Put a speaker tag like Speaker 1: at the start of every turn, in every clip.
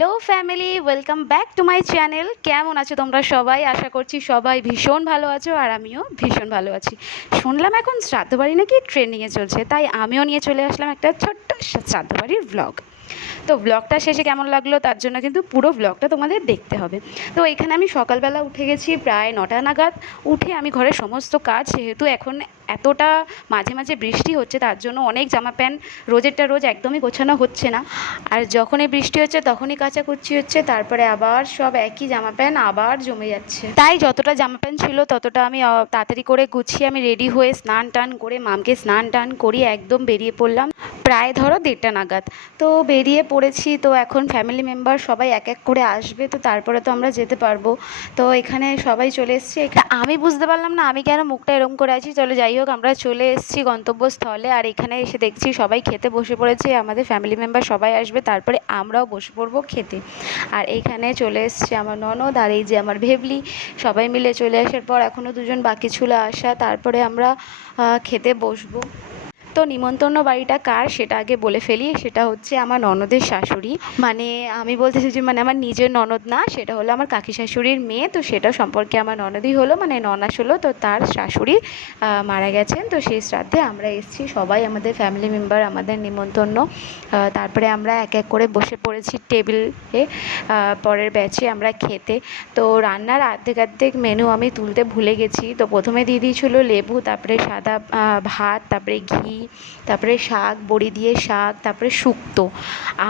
Speaker 1: Hello family, welcome back to my channel. কেমন আছো তোমরা সবাই? আশা করছি সবাই ভীষণ ভালো আছো আর আমিও ভীষণ ভালো আছি। শুনলাম এখন শ্রাদ্ধ বাড়ি নাকি ট্রেনিংয়ে চলছে, তাই আমিও নিয়ে চলে আসলাম একটা ছোট্ট শ্রাদ্ধ বাড়ির ভ্লগ তো ব্লগটা শেষে কেমন লাগল? তার জন্য কিন্তু পুরো ব্লগটা তোমাদের দেখতে হবে। তো এখানে আমি সকালবেলা উঠে গেছি প্রায় নটা নাগাদ। উঠে আমি ঘরের সমস্ত কাজ, যেহেতু এখন এতটা মাঝে মাঝে বৃষ্টি হচ্ছে, তার জন্য অনেক জামা প্যান্ট রোজেরটা রোজ একদমই গোছানো হচ্ছে না। আর যখনই বৃষ্টি হচ্ছে, তখনই কাচাকুচি হচ্ছে, তারপরে আবার সব একই জামা প্যান্ট আবার জমে যাচ্ছে। তাই যতটা জামা প্যান্ট ছিল, ততটা আমি তাড়াতাড়ি করে গুছিয়ে আমি রেডি হয়ে স্নান টান করে মামকে স্নান টান করিয়ে একদম বেরিয়ে পড়লাম। প্রায় ধরো দেড়টা নাগাদ। তো বেরিয়ে পড়েছি, তো এখন ফ্যামিলি মেম্বার সবাই এক এক করে আসবে, তো তারপরে তো আমরা যেতে পারব। তো এখানে সবাই চলে এসছে। আমি বুঝতে পারলাম না, আমি কেন মুখটা এরম করে আছি। চলো যাই হোক, আমরা চলে এসেছি গন্তব্যস্থলে, আর এখানে এসে দেখছি সবাই খেতে বসে পড়েছে, আমাদের ফ্যামিলি মেম্বার সবাই আসবে, তারপরে আমরাও বসে পড়ব খেতে। আর এইখানে চলে এসছে আমার ননদ আর এই যে আমার ভেবলি, সবাই মিলে চলে আসার পর এখনও দুজন বাকি ছিল আসা তারপরে আমরা খেতে বসবো। তো নিমন্ত্রণ বাড়িটা কার সেটা আগে বলে ফেলি, সেটা হচ্ছে আমার ননদের শাশুড়ি। মানে আমি বলতে যে মানে আমার নিজের ননদ না, সেটা হলো আমার কাকি শাশুড়ির মেয়ে, তো সেটা সম্পর্কে আমার ননদই হলো মানে ননাস হলো, তো তার শাশুড়ি মারা গেছেন, তো সেই শ্রাদ্ধে আমরা এসেছি, সবাই আমাদের ফ্যামিলি মেম্বার আমাদের নিমন্ত্রণ। তারপরে আমরা এক এক করে বসে পড়েছি টেবিলে পরের ব্যাচে আমরা খেতে। তো রান্নার অর্ধেক অর্ধেক মেনু আমি তুলতে ভুলে গেছি। তো প্রথমে দিয়ে দিয়েছিল লেবু, তারপরে সাদা ভাত, তারপরে ঘি তারপরে শাক, বড়ি দিয়ে শাক, তারপরে শুক্তো।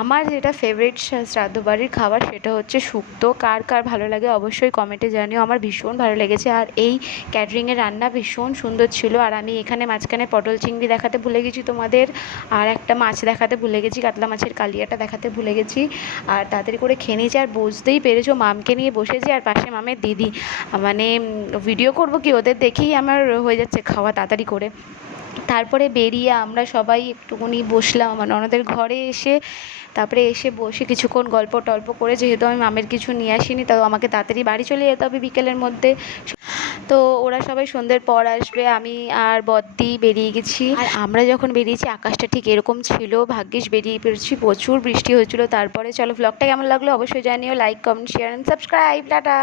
Speaker 1: আমার যেটা ফেভারিট শ্রাদ্ধ বাড়ির খাবার সেটা হচ্ছে শুক্তো। কার কার ভালো লাগে অবশ্যই কমেন্টে জানিও। আমার ভীষণ ভালো লেগেছে। আর এই ক্যাটারিংয়ের রান্না ভীষণ সুন্দর ছিল। আর আমি এখানে মাঝখানে পটল চিংড়ি দেখাতে ভুলে গেছি তোমাদের। আর একটা মাছ দেখাতে ভুলে গেছি। কাতলা মাছের কালিয়াটা দেখাতে ভুলে গেছি। আর তাড়াতাড়ি করে খেয়ে নিয়েছি। আর বুঝতেই পেরেছ, মামকে নিয়ে বসেছি আর পাশে মামের দিদি। মানে ভিডিও করব কি? ওদের দেখেই আমার হয়ে যাচ্ছে খাওয়া তাড়াতাড়ি করে। তারপরে বেরিয়ে আমরা সবাই একটুখানি বসলাম। আমার ননদের ঘরে এসে তারপরে এসে বসে কিছুক্ষণ গল্প টল্প করে, যেহেতু আমি মামের কিছু নিয়ে আসিনি তাও আমাকে তাড়াতাড়ি বাড়ি চলে যেতে হবে বিকেলের মধ্যে। তো ওরা সবাই সন্ধ্যের পর আসবে, আমি আর বদ্দি বেরিয়ে গেছি। আর আমরা যখন বেরিয়েছি, আকাশটা ঠিক এরকম ছিল, ভাগ্যিস বেরিয়ে পেরেছি প্রচুর বৃষ্টি হয়েছিল। তারপরে চলো ভ্লগটা কেমন লাগল অবশ্যই জানিও like comment share and subscribe tata!